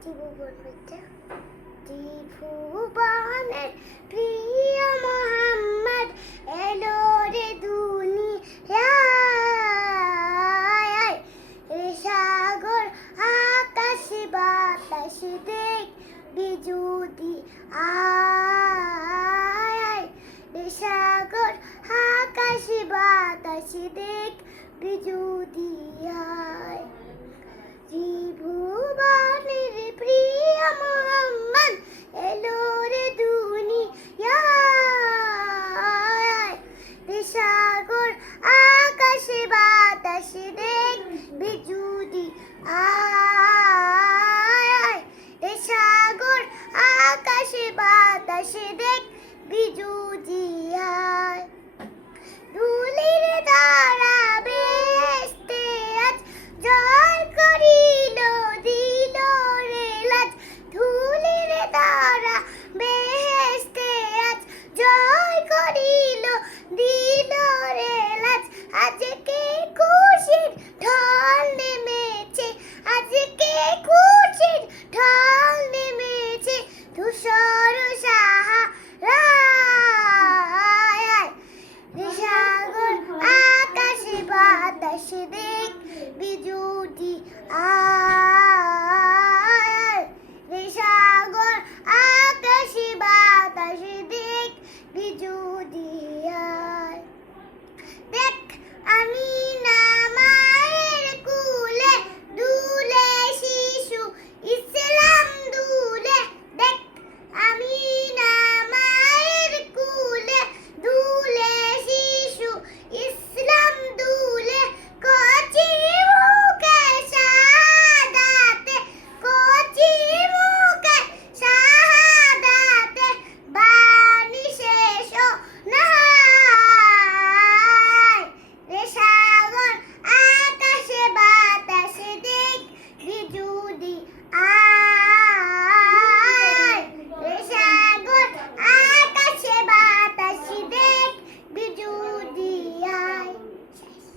ত্রিভুবন হচ্ছে ত্রিভুবনের প্রিয় মোহাম্মদ এলো রে রে সাগর আকাশ বাতাস বিজুদি আয় রে সাগর আকাশ বাতাস দেখ বিজুদি আয় ত্রিভুবনের প্রিয় মোহাম্মদ এলো রে দুনিয়ায়। সাগর আকাশে বাতাসে দেখ বিজুদি আয় সাগর আকাশে বাতাসে bijou di ah.